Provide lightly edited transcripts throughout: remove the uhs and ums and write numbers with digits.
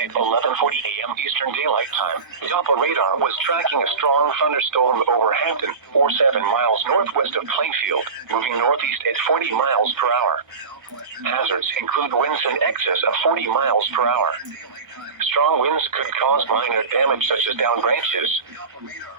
At 11:40 a.m. Eastern Daylight Time, Doppler radar was tracking a strong thunderstorm over Hampton, 7 miles northwest of Plainfield, moving northeast at 40 miles per hour. Hazards include winds in excess of 40 miles per hour. Strong winds could cause minor damage such as downed branches.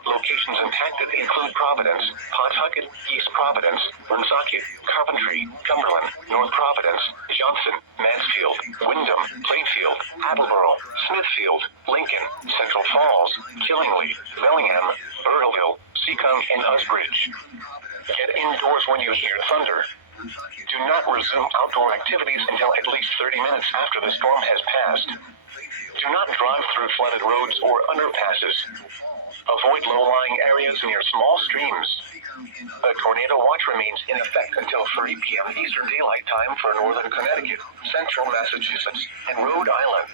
Locations impacted include Providence, Pawtucket, East Providence, Woonsocket, Coventry, Cumberland, North Providence, Johnson, Mansfield, Windham, Plainfield, Attleboro, Smithfield, Lincoln, Central Falls, Killingly, Bellingham, Burrillville, Seacon, and Usbridge. Get indoors when you hear thunder. Do not resume outdoor activities until at least 30 minutes after the storm has passed. Do not drive through flooded roads or underpasses. Avoid low-lying areas near small streams. A tornado watch remains in effect until 3 p.m. Eastern Daylight Time for northern Connecticut, central Massachusetts, and Rhode Island.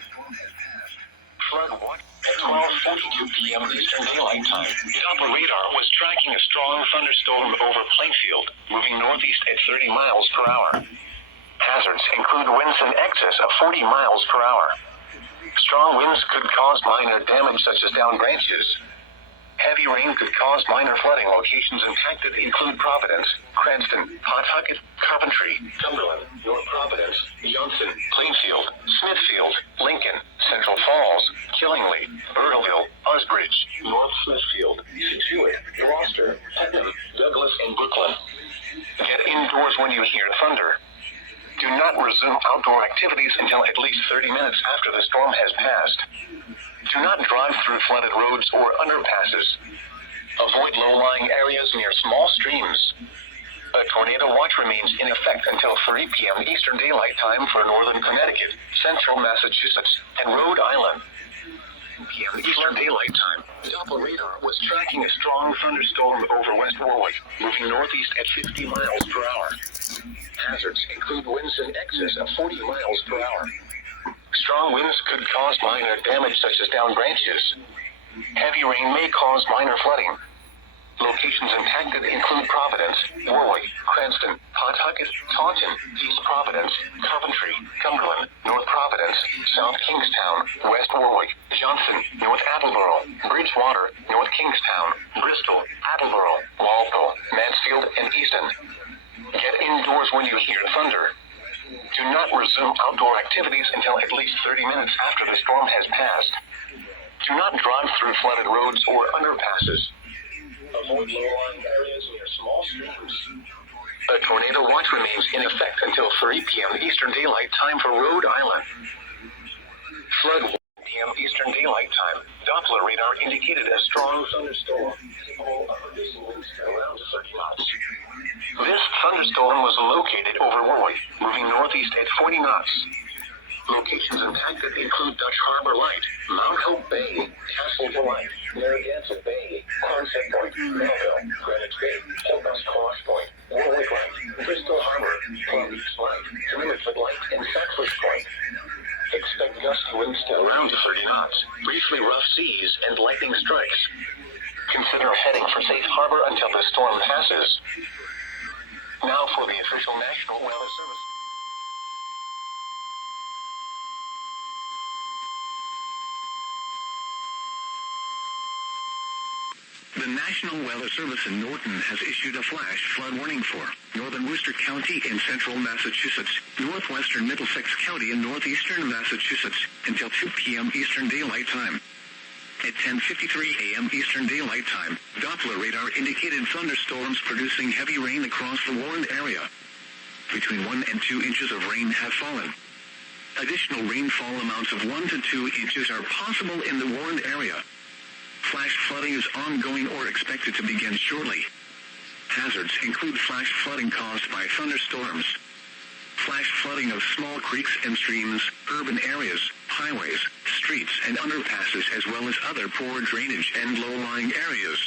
Flood watch at 12:42 p.m. Eastern Daylight Time. Doppler radar was tracking a strong thunderstorm over Plainfield, moving northeast at 30 miles per hour. Hazards include winds in excess of 40 miles per hour. Strong winds could cause minor damage such as downed branches. Heavy rain could cause minor flooding. Locations impacted include Providence, Cranston, Pawtucket, Coventry, Cumberland, North Providence, Johnson, Plainfield, Smithfield, Lincoln, Central Falls, Killingly, Burrillville, Usbridge, North Smithfield, Situate, Gloucester, Peckham, Douglas, and Brooklyn. Get indoors when you hear thunder. Do not resume outdoor activities until at least 30 minutes after the storm has passed. Do not drive through flooded roads or underpasses. Avoid low-lying areas near small streams. A tornado watch remains in effect until 3 p.m. Eastern Daylight Time for northern Connecticut, central Massachusetts, and Rhode Island. p.m. Eastern Daylight Time, Doppler radar was tracking a strong thunderstorm over West Warwick, moving northeast at 50 miles per hour. Hazards include winds in excess of 40 miles per hour. Strong winds could cause minor damage such as downed branches. Heavy rain may cause minor flooding. Locations impacted include Providence, Warwick, Cranston, Pawtucket, Taunton, East Providence, Coventry, Cumberland, North Providence, South Kingstown, West Warwick, Johnson, North Attleboro, Bridgewater, North Kingstown, Bristol, Attleboro, Walpole, Mansfield, and Easton. Get indoors when you hear thunder. Do not resume outdoor activities until at least 30 minutes after the storm has passed. Do not drive through flooded roads or underpasses. Avoid low-lying areas near small streams. A tornado watch remains in effect until 3 p.m. Eastern Daylight Time for Rhode Island. Flood 1 p.m. Eastern Daylight Time. Doppler radar indicated a strong thunderstorm. All upper-basin winds around 30 knots. This thunderstorm was located over Warwick, moving northeast at 40 knots. Locations impacted include Dutch Harbor Light, Mount Hope Bay, Castle Light, Narragansett Bay, Concept Point, Melville, Greenwich Bay, Hillcrest Cross Point, Warwick Light, Bristol Harbor, Palm Beach Light, Committed Light, and Sackfish Point. Expect gusty winds to around 30 knots, briefly rough seas, and lightning strikes. Consider heading for safe harbor until the storm passes. Now for the official National Weather Service. The National Weather Service in Norton has issued a flash flood warning for northern Worcester County in central Massachusetts, northwestern Middlesex County in northeastern Massachusetts until 2 p.m. Eastern Daylight Time. At 10:53 a.m. Eastern Daylight Time, Doppler radar indicated thunderstorms producing heavy rain across the warned area. Between 1 and 2 inches of rain have fallen. Additional rainfall amounts of 1 to 2 inches are possible in the warned area. Flash flooding is ongoing or expected to begin shortly. Hazards include flash flooding caused by thunderstorms. Flash flooding of small creeks and streams, urban areas, highways, streets, and underpasses, as well as other poor drainage and low-lying areas.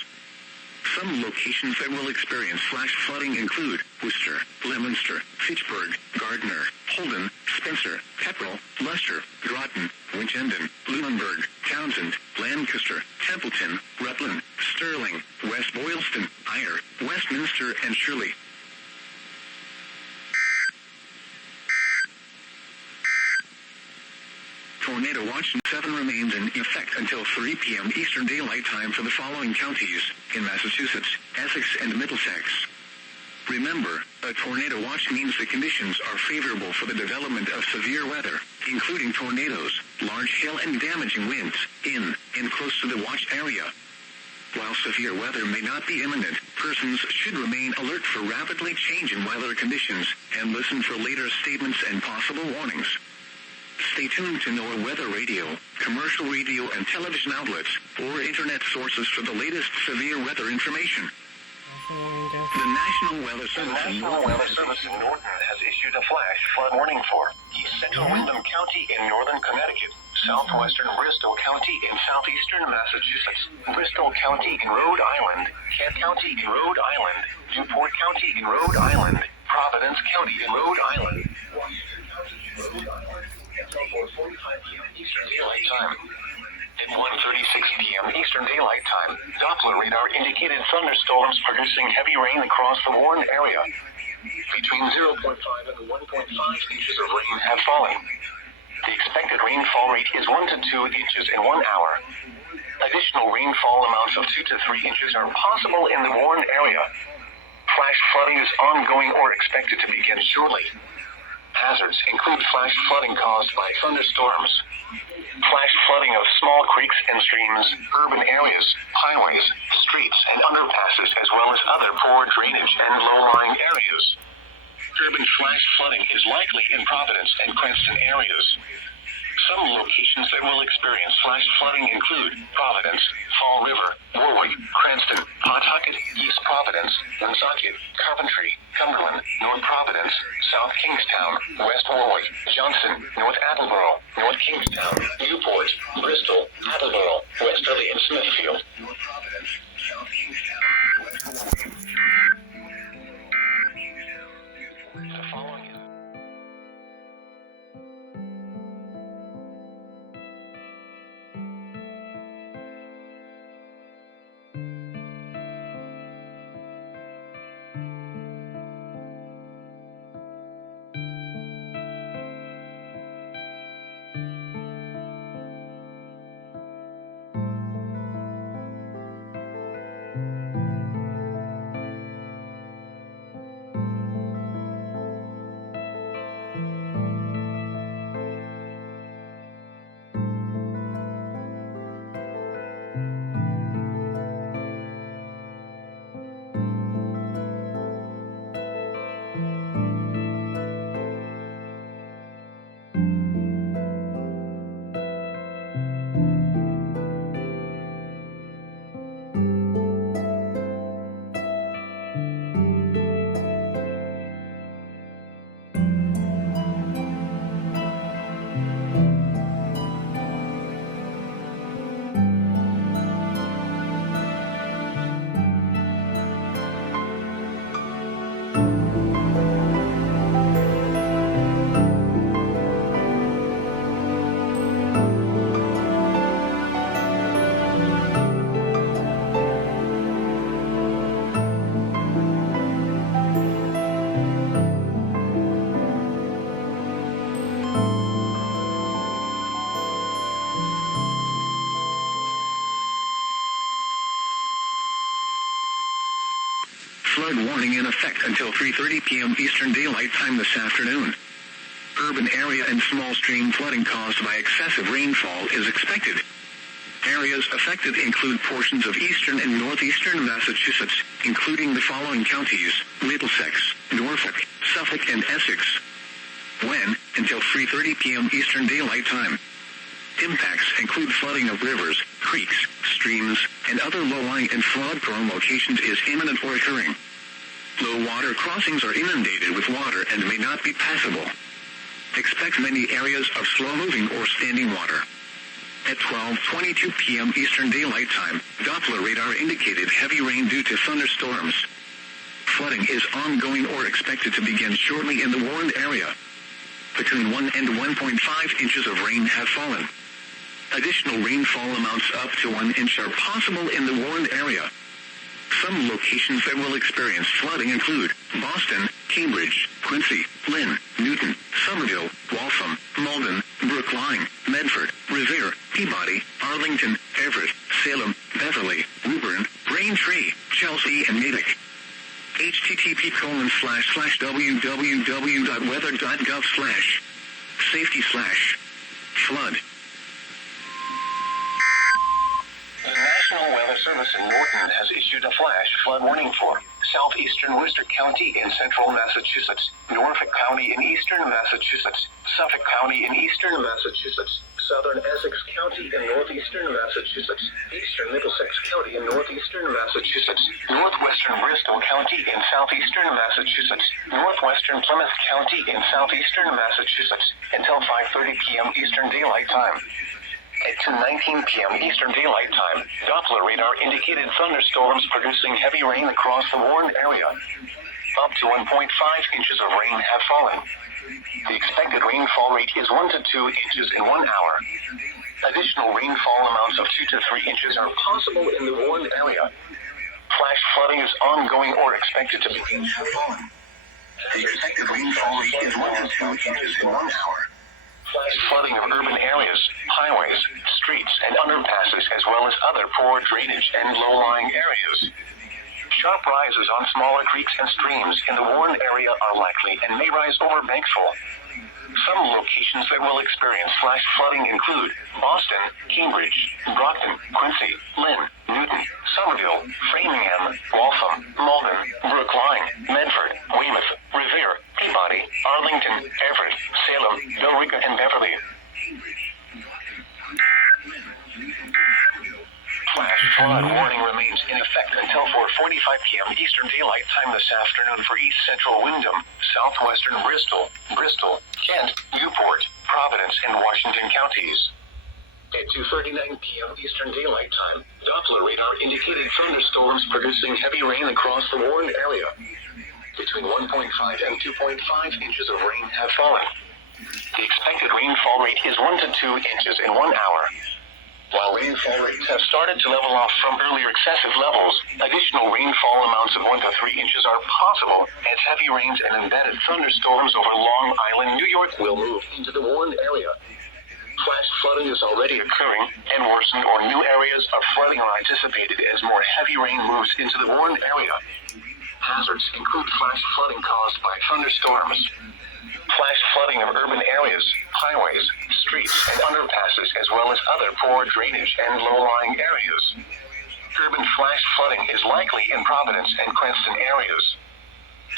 Some locations that will experience flash flooding include Worcester, Leominster, Fitchburg, Gardner, Holden, Spencer, Pepperell, Leicester, Groton, Winchendon, Lunenburg, Townsend, Lancaster, Templeton, Rutland, Sterling, West Boylston, Eyre, Westminster, and Shirley. Tornado Watch 7 remains in effect until 3 p.m. Eastern Daylight Time for the following counties in Massachusetts, Essex, and Middlesex. Remember, a tornado watch means the conditions are favorable for the development of severe weather, including tornadoes, large hail and damaging winds, in and close to the watch area. While severe weather may not be imminent, persons should remain alert for rapidly changing weather conditions and listen for later statements and possible warnings. Stay tuned to NOAA weather radio, commercial radio and television outlets, or internet sources for the latest severe weather information. The National Weather Service in Norton has issued a flash flood warning for East Central Windham County in northern Connecticut, southwestern Bristol County in southeastern Massachusetts, Bristol County in Rhode Island, Kent County in Rhode Island, Newport County in Rhode Island, Providence County in Rhode Island. At 4:45 p.m. Eastern Daylight Time. At 1:36 p.m. Eastern Daylight Time, Doppler radar indicated thunderstorms producing heavy rain across the warned area. Between 0.5 and 1.5 inches of rain have fallen. The expected rainfall rate is 1 to 2 inches in 1 hour. Additional rainfall amounts of 2 to 3 inches are possible in the warned area. Flash flooding is ongoing or expected to begin shortly. Hazards include flash flooding caused by thunderstorms, flash flooding of small creeks and streams, urban areas, highways, streets, and underpasses, as well as other poor drainage and low-lying areas. Urban flash flooding is likely in Providence and Cranston areas. Some locations that will experience flash flooding include Providence, Fall River, Warwick, Cranston, Pawtucket, East Providence, Woonsocket, Coventry, Cumberland, North Providence, South Kingstown, West Warwick, Johnson, North Attleboro, North Kingstown, Newport, Bristol, Attleboro, Westerly, and Smithfield. North Providence, South Kingstown, West Warwick. The following is flood warning in effect until 3:30 p.m. Eastern Daylight Time this afternoon. Urban area and small stream flooding caused by excessive rainfall is expected. Areas affected include portions of eastern and northeastern Massachusetts, including the following counties: Middlesex, Norfolk, Suffolk, and Essex. When, until 3:30 p.m. Eastern Daylight Time. Impacts include flooding of rivers, creeks, streams, and other low-lying and flood-prone locations is imminent or occurring. Low-water crossings are inundated with water and may not be passable. Expect many areas of slow-moving or standing water. At 12:22 p.m. Eastern Daylight Time, Doppler radar indicated heavy rain due to thunderstorms. Flooding is ongoing or expected to begin shortly in the warned area. Between 1 and 1.5 inches of rain have fallen. Additional rainfall amounts up to 1 inch are possible in the warned area. Some locations that will experience flooding include Boston, Cambridge, Quincy, Lynn, Newton, Somerville, Waltham, Malden, Brookline, Medford, www.weather.gov/safety/flood. The National Weather Service in Norton has issued a flash flood warning for southeastern Worcester County in central Massachusetts, Norfolk County in eastern Massachusetts, Suffolk County in eastern Massachusetts, southern Essex County in northeastern Massachusetts, eastern Middlesex County in northeastern Massachusetts, northwestern Bristol County in southeastern Massachusetts, northwestern Plymouth County in southeastern Massachusetts, until 5:30 p.m. Eastern Daylight Time. At 2:19 p.m. Eastern Daylight Time, Doppler radar indicated thunderstorms producing heavy rain across the warned area. Up to 1.5 inches of rain have fallen. The expected rainfall rate is 1 to 2 inches in 1 hour. Additional rainfall amounts of 2 to 3 inches are possible in the warned area. Flash flooding is ongoing or expected to begin. The expected rainfall rate is 1 to 2 inches in 1 hour. Flash flooding of urban areas, highways, streets, and underpasses, as well as other poor drainage and low-lying areas. Sharp rises on smaller creeks and streams in the warned area are likely and may rise over bankful. Some locations that will experience flash flooding include Boston, Cambridge, Brockton, Quincy, Lynn, Newton, Somerville, Framingham, Waltham, Malden, Brookline, Medford, Weymouth, Revere, Peabody, Arlington, Everett, Salem, Billerica, and Beverly. Flash flood warning remains in effect until 4:45 p.m. Eastern Daylight Time this afternoon for East Central Wyndham, Southwestern Bristol, Kent, Newport, Providence, and Washington counties. At 2:39 p.m. Eastern Daylight Time, Doppler radar indicated thunderstorms producing heavy rain across the warned area. Between 1.5 and 2.5 inches of rain have fallen. The expected rainfall rate is 1 to 2 inches in 1 hour. While rainfall rates have started to level off from earlier excessive levels, additional rainfall amounts of 1 to 3 inches are possible as heavy rains and embedded thunderstorms over Long Island, New York will move into the warned area. Flash flooding is already occurring, and worsened or new areas of flooding are anticipated as more heavy rain moves into the warned area. Hazards include flash flooding caused by thunderstorms, flash flooding of urban areas, highways, streets, and underpasses, as well as other poor drainage and low-lying areas. Urban flash flooding is likely in Providence and Cranston areas.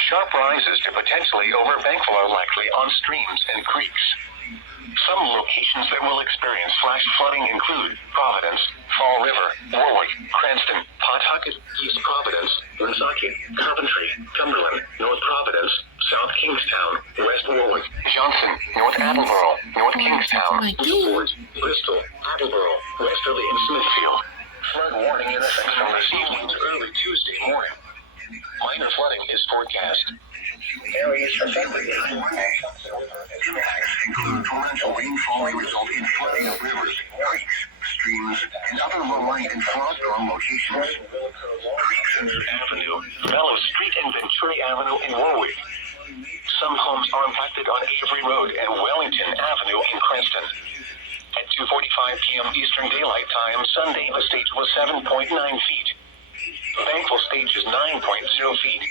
Sharp rises to potentially over bankful are likely on streams and creeks. Some locations that will experience flash flooding include Providence, Fall River, Warwick, Cranston, Pawtucket, East Providence, Woonsocket, Coventry, Cumberland, North Providence, South Kingstown, West Warwick, Johnson, North Attleboro, North Kingstown, Newport, Bristol, Attleboro, Westerly, and Smithfield. Flood warning in effect from this evening to early Tuesday morning. Minor flooding is forecast. Areas affected impacts include torrential rainfall may result in flooding of rivers, creeks, streams, and other low-lying and flood-prone locations. Creeks Avenue, Bellows Street, and Venturi Avenue in Warwick. Some homes are impacted on Avery Road and Wellington Avenue in Cranston. At 2:45 p.m. Eastern Daylight Time, Sunday, the stage was 7.9 feet. Bankful stage is 9.0 feet.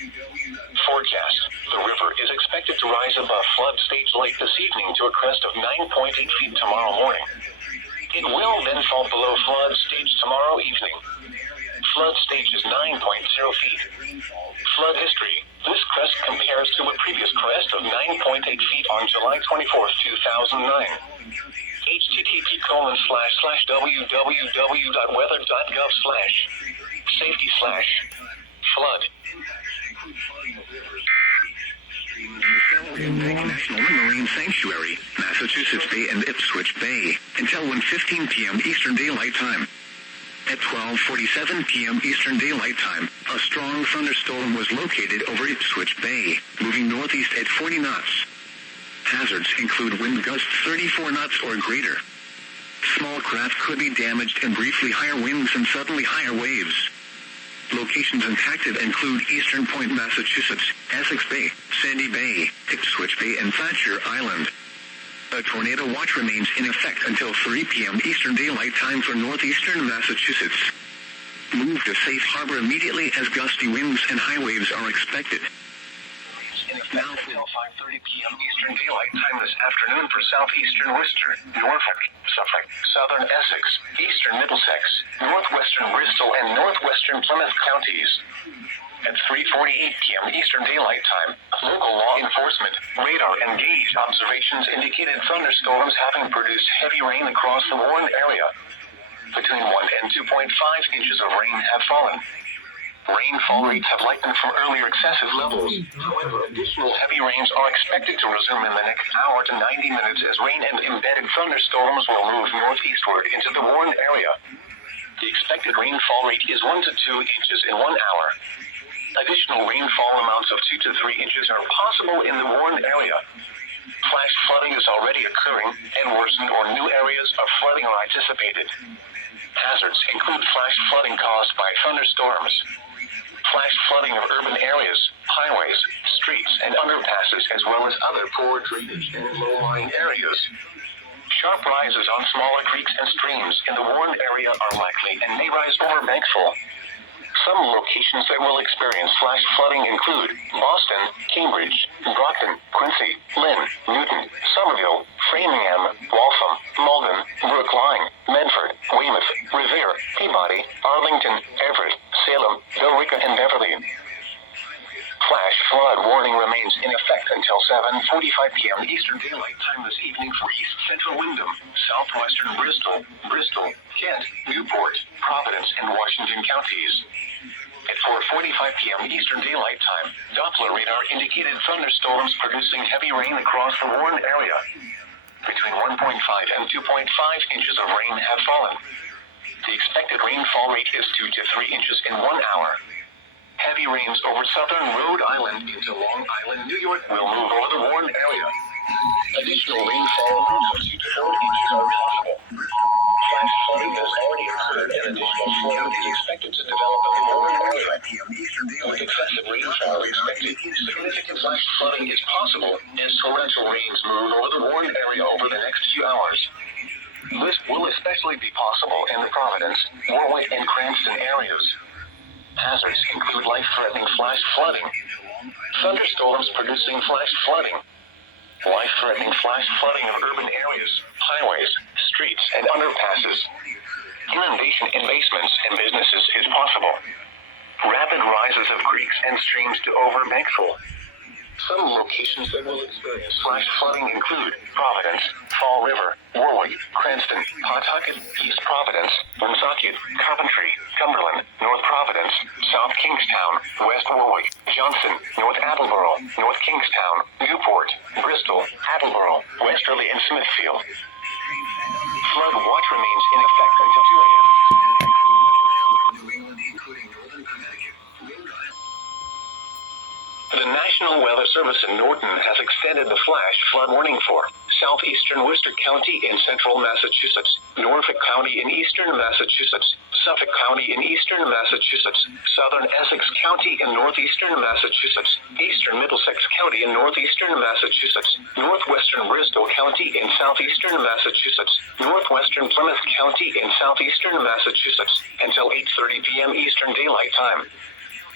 Forecast: the river is expected to rise above flood stage late this evening to a crest of 9.8 feet tomorrow morning. It will then fall below flood stage tomorrow evening. Flood stage is 9.0 feet. Flood history: this crest compares to a previous crest of 9.8 feet on July 24, 2009. http://www.weather.gov/safety/flood. National Marine Sanctuary, Massachusetts Bay and Ipswich Bay, until 1:15 p.m. Eastern Daylight Time. At 12:47 p.m. Eastern Daylight Time, a strong thunderstorm was located over Ipswich Bay, moving northeast at 40 knots. Hazards include wind gusts 34 knots or greater. Small craft could be damaged and briefly higher winds and suddenly higher waves. Locations impacted include Eastern Point, Massachusetts, Essex Bay, Sandy Bay, Ipswich Bay, and Thatcher Island. A tornado watch remains in effect until 3 p.m. Eastern Daylight Time for northeastern Massachusetts. Move to safe harbor immediately as gusty winds and high waves are expected. In Now until 5:30 p.m. Eastern Daylight Time this afternoon for southeastern Worcester, Norfolk, Suffolk, southern Essex, eastern Middlesex, northwestern Bristol, and northwestern Plymouth counties. At 3:48 p.m. Eastern Daylight Time, local law enforcement, radar, and gauge observations indicated thunderstorms having produced heavy rain across the Warren area. Between 1 and 2.5 inches of rain have fallen. Rainfall rates have lightened from earlier excessive levels. However, additional heavy rains are expected to resume in the next hour to 90 minutes as rain and embedded thunderstorms will move northeastward into the Warren area. The expected rainfall rate is 1 to 2 inches in 1 hour. Additional rainfall amounts of 2 to 3 inches are possible in the Warren area. Flash flooding is already occurring, and worsened or new areas of flooding are anticipated. Hazards include flash flooding caused by thunderstorms, flash flooding of urban areas, highways, streets, and underpasses, as well as other poor drainage and low-lying areas. Sharp rises on smaller creeks and streams in the Warren area are likely and may rise over bankful. Some locations that will experience flash flooding include Boston, Cambridge, Brockton, Quincy, Lynn, Newton, Somerville, Framingham, Waltham, Malden, Brookline, Medford, Weymouth, Revere, Peabody, Arlington, Everett, Salem, Billerica, and Beverly. Flash flood warning remains in effect until 7:45 p.m. Eastern Daylight Time this evening for East Central Wyndham, Southwestern Bristol, Kent, Newport, Providence, and Washington counties. At 4:45 p.m. Eastern Daylight Time, Doppler radar indicated thunderstorms producing heavy rain across the Warren area. Between 1.5 and 2.5 inches of rain have fallen. The expected rainfall rate is 2 to 3 inches in 1 hour. Heavy rains over southern Rhode Island into Long Island, New York will move over the Warren area. Additional rainfall amounts of 2 to 4 inches are possible. Flash flooding has already occurred, and additional flooding is expected to develop in the Warren area. With excessive rainfall expected, significant flash flooding is possible as torrential rains move over the Warren area over the next few hours. This will especially be possible in the Providence, Warwick, and Cranston areas. Hazards include life-threatening flash flooding, thunderstorms producing flash flooding, life-threatening flash flooding of urban areas, highways, streets, and underpasses. Inundation in basements and businesses is possible. Rapid rises of creeks and streams to over bankful. Some locations that will experience flash flooding include Providence, Fall River, Warwick, Cranston, Pawtucket, East Providence, Woonsocket, Coventry, Cumberland, North Providence, South Kingstown, West Warwick, Johnson, North Attleboro, North Kingstown, Newport, Bristol, Attleboro, Westerly, and Smithfield. Flood watch remains in effect until 2 a.m. The National Weather Service in Norton has extended the flash flood warning for southeastern Worcester County in central Massachusetts, Norfolk County in eastern Massachusetts, Suffolk County in eastern Massachusetts, southern Essex County in northeastern Massachusetts, eastern Middlesex County in northeastern Massachusetts, northwestern Bristol County in southeastern Massachusetts, northwestern Plymouth County in southeastern Massachusetts, until 8:30 p.m. Eastern Daylight Time.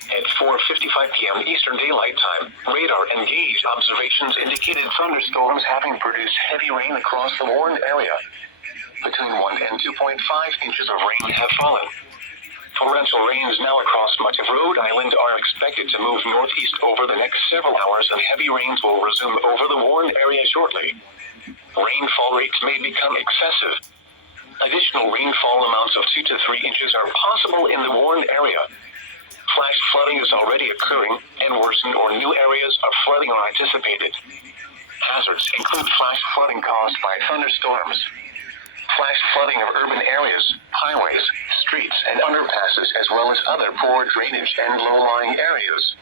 At 4:55 p.m. Eastern Daylight Time, radar and gauge observations indicated thunderstorms having produced heavy rain across the Warren area. Between 1 and 2.5 inches of rain have fallen. Torrential rains now across much of Rhode Island are expected to move northeast over the next several hours, and heavy rains will resume over the Warren area shortly. Rainfall rates may become excessive. Additional rainfall amounts of 2 to 3 inches are possible in the Warren area. Flash flooding is already occurring, and worsened or new areas of flooding are anticipated. Hazards include flash flooding caused by thunderstorms, flash flooding of urban areas, highways, streets, and underpasses, as well as other poor drainage and low-lying areas.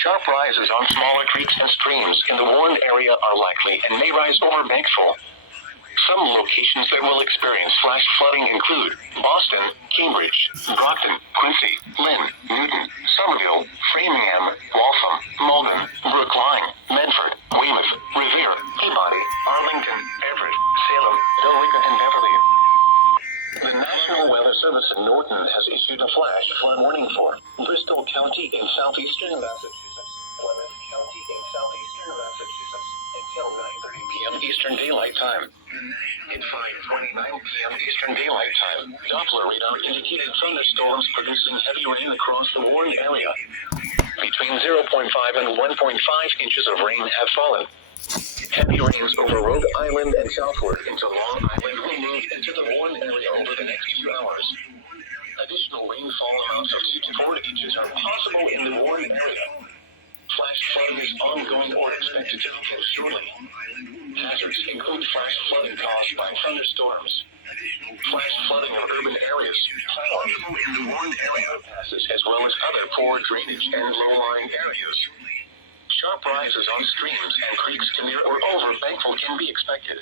Sharp rises on smaller creeks and streams in the Warren area are likely and may rise over bankful. Some locations that will experience flash flooding include Boston, Cambridge, Brockton, Quincy, Lynn, Newton, Somerville, Framingham, Waltham, Malden, Brookline, Medford, Weymouth, Revere, Peabody, Arlington, Everett, Salem, Billerica, and Beverly. The National Weather Service in Norton has issued a flash flood warning for Bristol County in southeastern Massachusetts, Plymouth County in south p.m. Eastern Daylight Time. At 5:29 p.m. Eastern Daylight Time, Doppler radar indicated thunderstorms producing heavy rain across the warned area. Between 0.5 and 1.5 inches of rain have fallen. Heavy rains over Rhode Island and southward into Long Island will move into the warned area over the next few hours. Additional rainfall amounts of 2 to 4 inches are possible in the warned area. Flash flooding is ongoing or expected to begin shortly. Hazards include flash flooding caused by thunderstorms. Flash flooding of urban areas, power in the warned area passes, as well as other poor drainage and low-lying areas. Sharp rises on streams and creeks to near or over Bankville can be expected.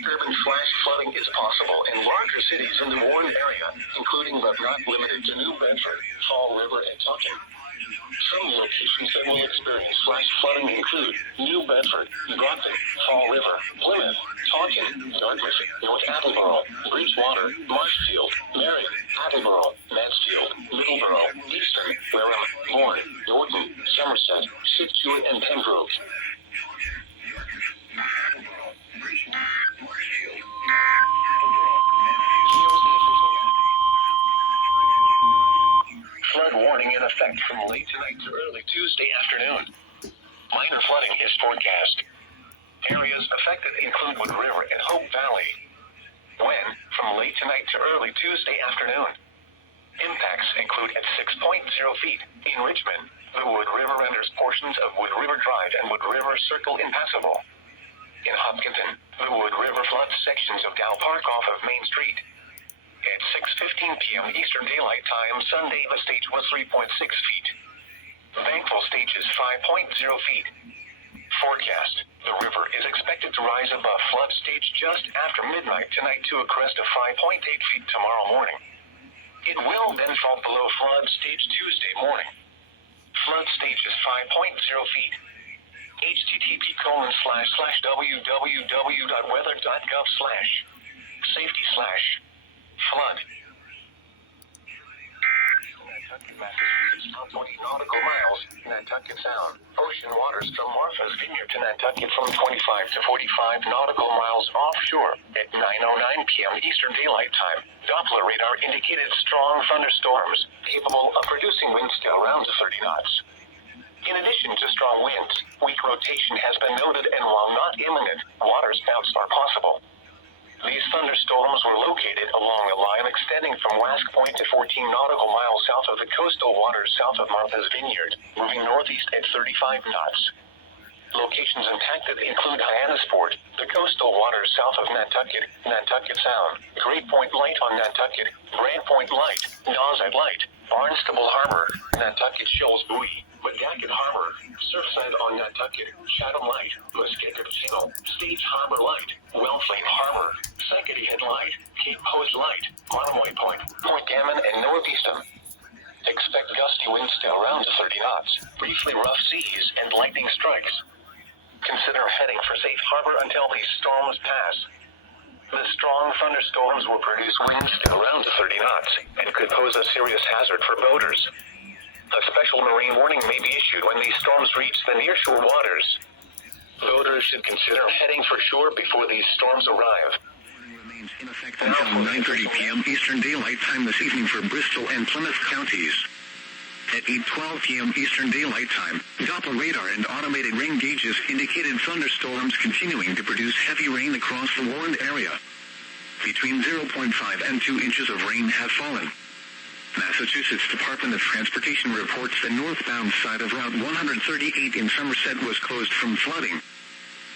Urban flash flooding is possible in larger cities in the warned area, including but not limited to New Bedford, Fall River, and Tucson. Some locations that will experience flash flooding include New Bedford, Brockton, Fall River, Plymouth, Taunton, Dartmouth, North Attleboro, Bridgewater, Marshfield, Marion, Attleboro, Mansfield, Middleborough, Eastern, Wareham, Bourne, Norton, Somerset, Scituate, and Pembroke. Flood warning in effect from late tonight to early Tuesday afternoon. Minor flooding is forecast. Areas affected include Wood River and Hope Valley. When, from late tonight to early Tuesday afternoon. Impacts include at 6.0 feet in Richmond, the Wood River renders portions of Wood River Drive and Wood River Circle impassable. In Hopkinton, the Wood River floods sections of Dow Park off of Main Street. At 6:15 p.m. Eastern Daylight Time Sunday, the stage was 3.6 feet. Bankville stage is 5.0 feet. Forecast: the river is expected to rise above flood stage just after midnight tonight to a crest of 5.8 feet tomorrow morning. It will then fall below flood stage Tuesday morning. Flood stage is 5.0 feet. http://www.weather.gov/safety/flood. Nantucket, Massachusetts, 20 nautical miles, Nantucket Sound. Ocean waters from Martha's Vineyard to Nantucket from 25 to 45 nautical miles offshore. At 9:09 p.m. Eastern Daylight Time, Doppler radar indicated strong thunderstorms, capable of producing winds to around 30 knots. In addition to strong winds, weak rotation has been noted, and while not imminent, water spouts are possible. These thunderstorms were located along a line extending from Wask Point to 14 nautical miles south of the coastal waters south of Martha's Vineyard, moving northeast at 35 knots. Locations impacted include Hyannisport, the coastal waters south of Nantucket, Nantucket Sound, Great Point Light on Nantucket, Brant Point Light, Nauset Light, Barnstable Harbor, Nantucket Shoals Buoy, Madacket Harbor, Surfside on Nantucket, Chatham Light, Musketaquid Channel, Stage Harbor Light, Wellflame Harbor, Sankaty Head Light, Cape Post Light, Monomoy Point, Point Gammon, and Northeastern. Expect gusty winds to around 30 knots, briefly rough seas, and lightning strikes. Consider heading for safe harbor until these storms pass. The strong thunderstorms will produce winds to around 30 knots and could pose a serious hazard for boaters. A special marine warning may be issued when these storms reach the nearshore waters. Boaters should consider heading for shore before these storms arrive. Remains in effect until 9:30 p.m. Eastern Daylight Time this evening for Bristol and Plymouth counties. At 8:12 p.m. Eastern Daylight Time, Doppler radar and automated rain gauges indicated thunderstorms continuing to produce heavy rain across the warned area. Between 0.5 and 2 inches of rain have fallen. Massachusetts Department of Transportation reports the northbound side of Route 138 in Somerset was closed from flooding.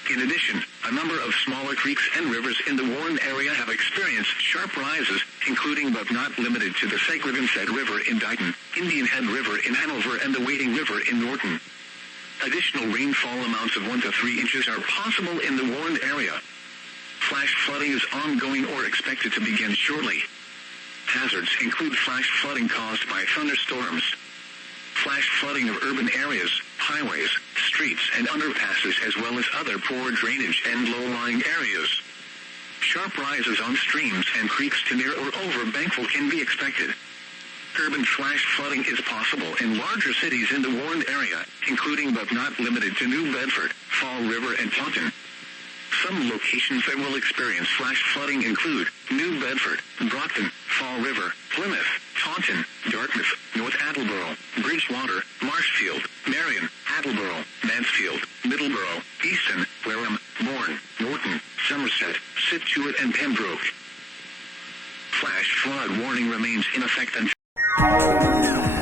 In addition, a number of smaller creeks and rivers in the warned area have experienced sharp rises, including but not limited to the Sagregansett River in Dighton, Indian Head River in Hanover, and the Wading River in Norton. Additional rainfall amounts of 1 to 3 inches are possible in the warned area. Flash flooding is ongoing or expected to begin shortly. Hazards include flash flooding caused by thunderstorms. Flash flooding of urban areas, highways, streets, and underpasses, as well as other poor drainage and low-lying areas. Sharp rises on streams and creeks to near or over Bankville can be expected. Urban flash flooding is possible in larger cities in the warned area, including but not limited to New Bedford, Fall River, and Taunton. Some locations that will experience flash flooding include New Bedford, Brockton, Fall River, Plymouth, Taunton, Dartmouth, North Attleboro, Bridgewater, Marshfield, Marion, Attleboro, Mansfield, Middleborough, Easton, Wareham, Bourne, Norton, Somerset, Scituate, and Pembroke. Flash flood warning remains in effect until